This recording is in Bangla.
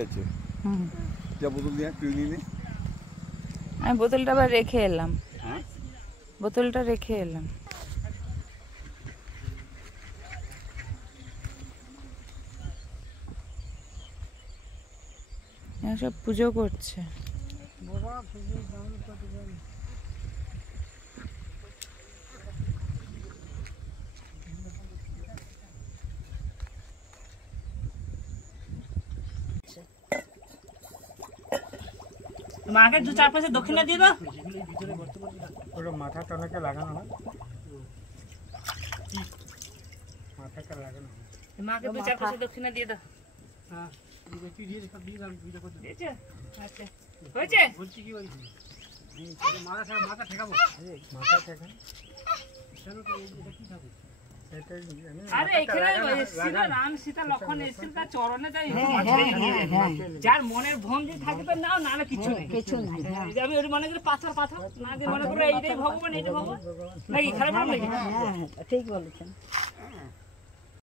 যাচ্ছে। যা বোতল দিয়ে তুই নিয়ে নে। আমি বোতলটা আবার রেখে এলাম। হ্যাঁ বোতলটা রেখে এলাম। সব পুজো করছে। মাকে দু চার পাশে দক্ষিণা দিয়ে দাও। ওটা মাথা টানাকে লাগানো হয়, মাথাটা লাগানো হয়। মাকে দু চার পাশে দক্ষিণা দিয়ে দাও। হ্যাঁ তুই দিয়ে সব দিয়ে দাও, ভিডিও করতে দিয়েছে? আচ্ছা হয়েছে? বলছি কি হয়েছে মাথা ঠেকাবো, মাথা ঠেকান কেন কি খাবো? আরে এখানে ছিল রাম সীতা লক্ষণ এসেছিল, তার চরণে তাই যার মনের ভ্রম যে থাকবে নাও, না না কিছু নেই, কিছু নাই। আমি ওই মনে করি পাথর পাথর, না যে মনে করো এইটাই ভগবান, এইটাই ভগবান নাকি? খারাপ নাকি? ঠিক বলেছেন।